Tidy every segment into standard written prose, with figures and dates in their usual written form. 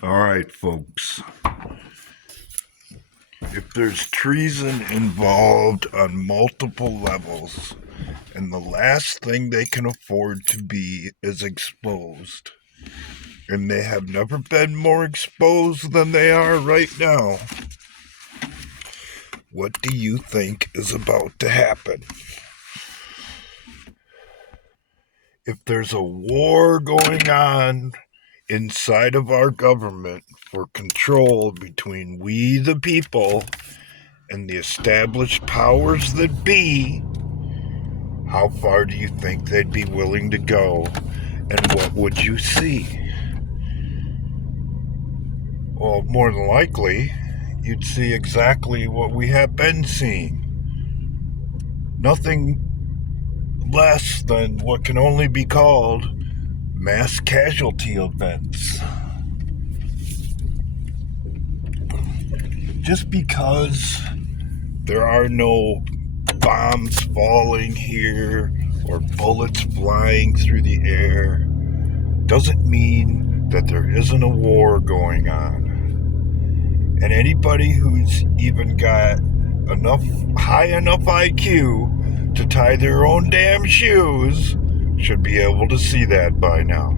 All right, folks. If there's treason involved on multiple levels, and the last thing they can afford to be is exposed, and they have never been more exposed than they are right now, what do you think is about to happen? If there's a war going on inside of our government for control between we the people and the established powers that be, how far do you think they'd be willing to go, and what would you see? Well, more than likely, you'd see exactly what we have been seeing. Nothing less than what can only be called mass casualty events. Just because there are no bombs falling here or bullets flying through the air doesn't mean that there isn't a war going on. And anybody who's even got high enough IQ to tie their own damn shoes should be able to see that by now.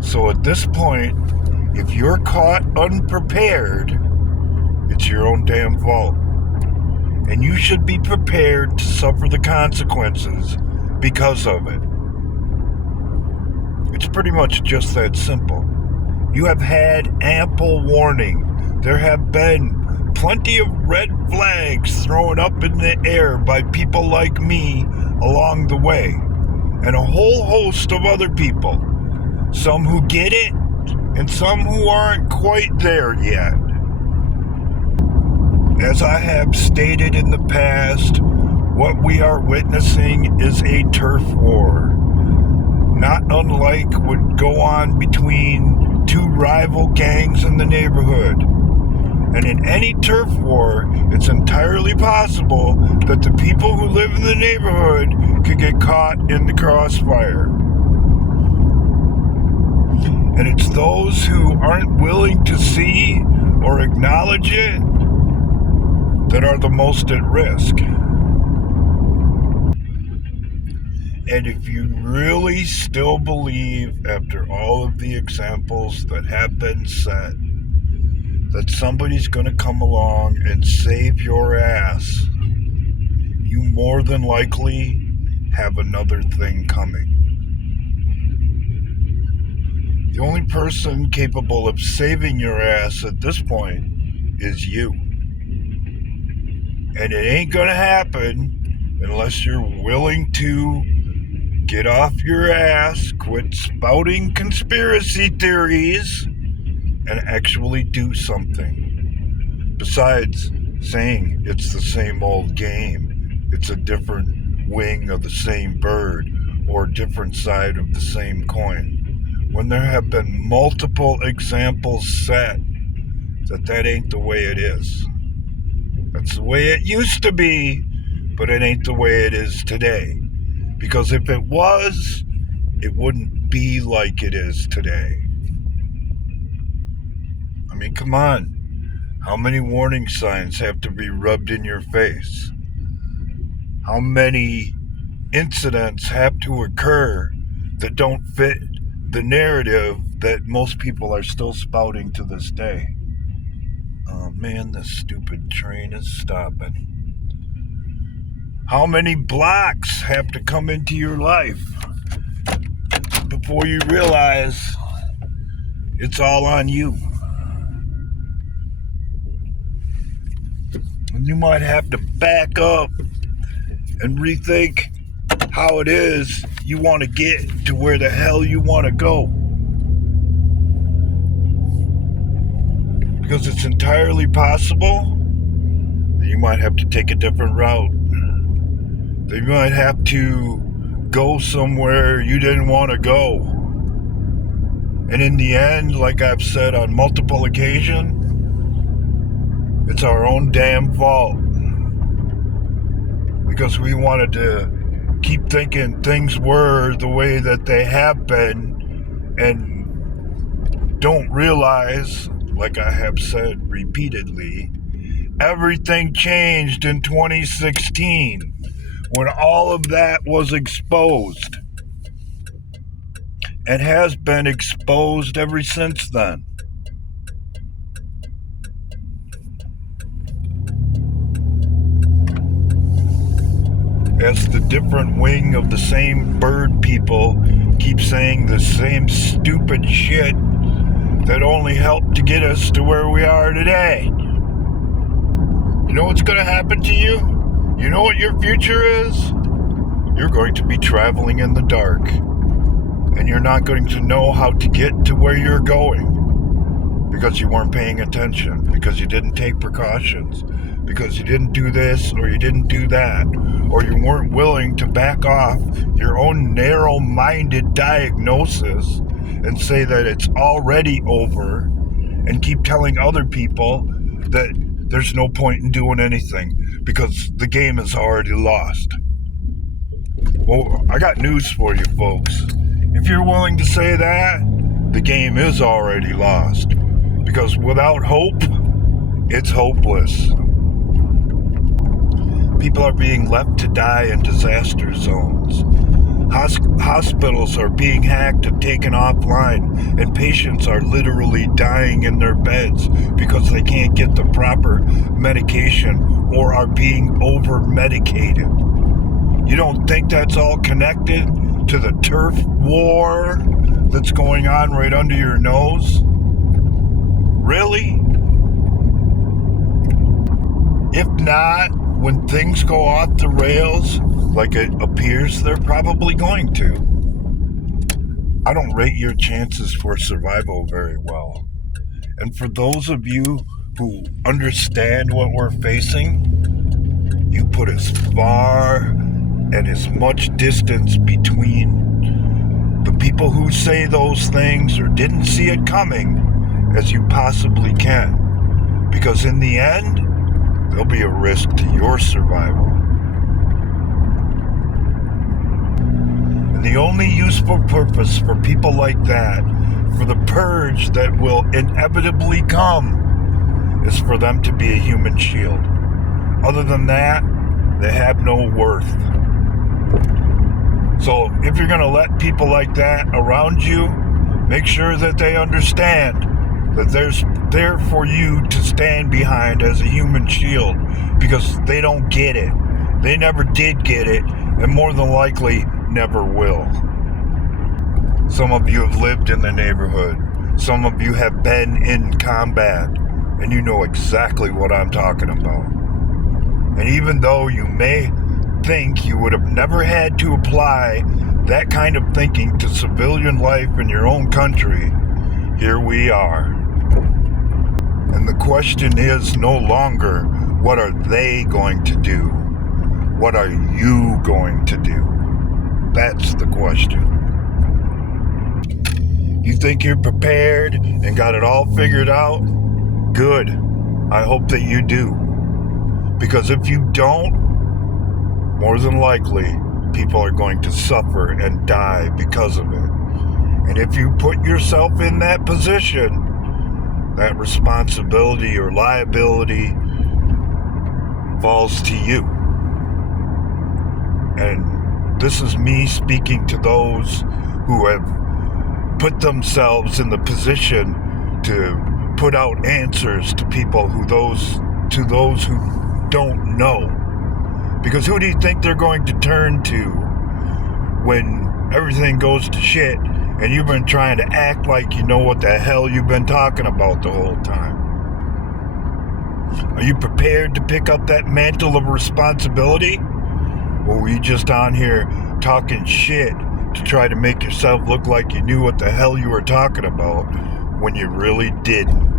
So at this point, if you're caught unprepared, it's your own damn fault. And you should be prepared to suffer the consequences because of it. It's pretty much just that simple. You have had ample warning. There have been plenty of red flags thrown up in the air by people like me along the way, and a whole host of other people. Some who get it, and some who aren't quite there yet. As I have stated in the past, what we are witnessing is a turf war, not unlike would go on between two rival gangs in the neighborhood. And in any turf war, it's entirely possible that the people who live in the neighborhood could get caught in the crossfire. And it's those who aren't willing to see or acknowledge it that are the most at risk. And if you really still believe, after all of the examples that have been set, that somebody's going to come along and save your ass, you more than likely have another thing coming. The only person capable of saving your ass at this point is you. And it ain't gonna happen unless you're willing to get off your ass, quit spouting conspiracy theories, and actually do something. Besides saying it's the same old game, it's a different wing of the same bird or a different side of the same coin. When there have been multiple examples set that ain't the way it is. That's the way it used to be, but it ain't the way it is today. Because if it was, it wouldn't be like it is today. I mean, come on. How many warning signs have to be rubbed in your face? How many incidents have to occur that don't fit the narrative that most people are still spouting to this day? Oh man, this stupid train is stopping. How many blocks have to come into your life before you realize it's all on you? And you might have to back up and rethink how it is you want to get to where the hell you want to go. Because it's entirely possible that you might have to take a different route. That you might have to go somewhere you didn't want to go. And in the end, like I've said on multiple occasions, it's our own damn fault. Because we wanted to keep thinking things were the way that they have been and realize, like I have said repeatedly, everything changed in 2016 when all of that was exposed and has been exposed ever since then. As the different wing of the same bird people keep saying the same stupid shit that only helped to get us to where we are today. You know what's going to happen to you? You know what your future is? You're going to be traveling in the dark. And you're not going to know how to get to where you're going because you weren't paying attention, because you didn't take precautions, because you didn't do this or you didn't do that, or you weren't willing to back off your own narrow-minded diagnosis and say that it's already over and keep telling other people that there's no point in doing anything because the game is already lost. Well, I got news for you folks. If you're willing to say that, the game is already lost. Because without hope, it's hopeless. People are being left to die in disaster zones. Hospitals are being hacked and taken offline, and patients are literally dying in their beds because they can't get the proper medication or are being over-medicated. You don't think that's all connected to the turf war that's going on right under your nose? Really? If not, when things go off the rails, like it appears they're probably going to, I don't rate your chances for survival very well. And for those of you who understand what we're facing, you put as far and as much distance between the people who say those things or didn't see it coming as you possibly can. Because in the end, there'll be a risk to your survival. And the only useful purpose for people like that, for the purge that will inevitably come, is for them to be a human shield. Other than that, they have no worth. So if you're going to let people like that around you, make sure that they understand that there's there for you to stand behind as a human shield, because they don't get it. They never did get it, and more than likely never will. Some of you have lived in the neighborhood. Some of you have been in combat, and you know exactly what I'm talking about. And even though you may think you would have never had to apply that kind of thinking to civilian life in your own country, here we are. And the question is no longer, what are they going to do? What are you going to do? That's the question. You think you're prepared and got it all figured out? Good. I hope that you do. Because if you don't, more than likely, people are going to suffer and die because of it. And if you put yourself in that position, that responsibility or liability falls to you. And this is me speaking to those who have put themselves in the position to put out answers to people who those who don't know. Because who do you think they're going to turn to when everything goes to shit and you've been trying to act like you know what the hell you've been talking about the whole time? Are you prepared to pick up that mantle of responsibility? Or were you just on here talking shit to try to make yourself look like you knew what the hell you were talking about when you really didn't?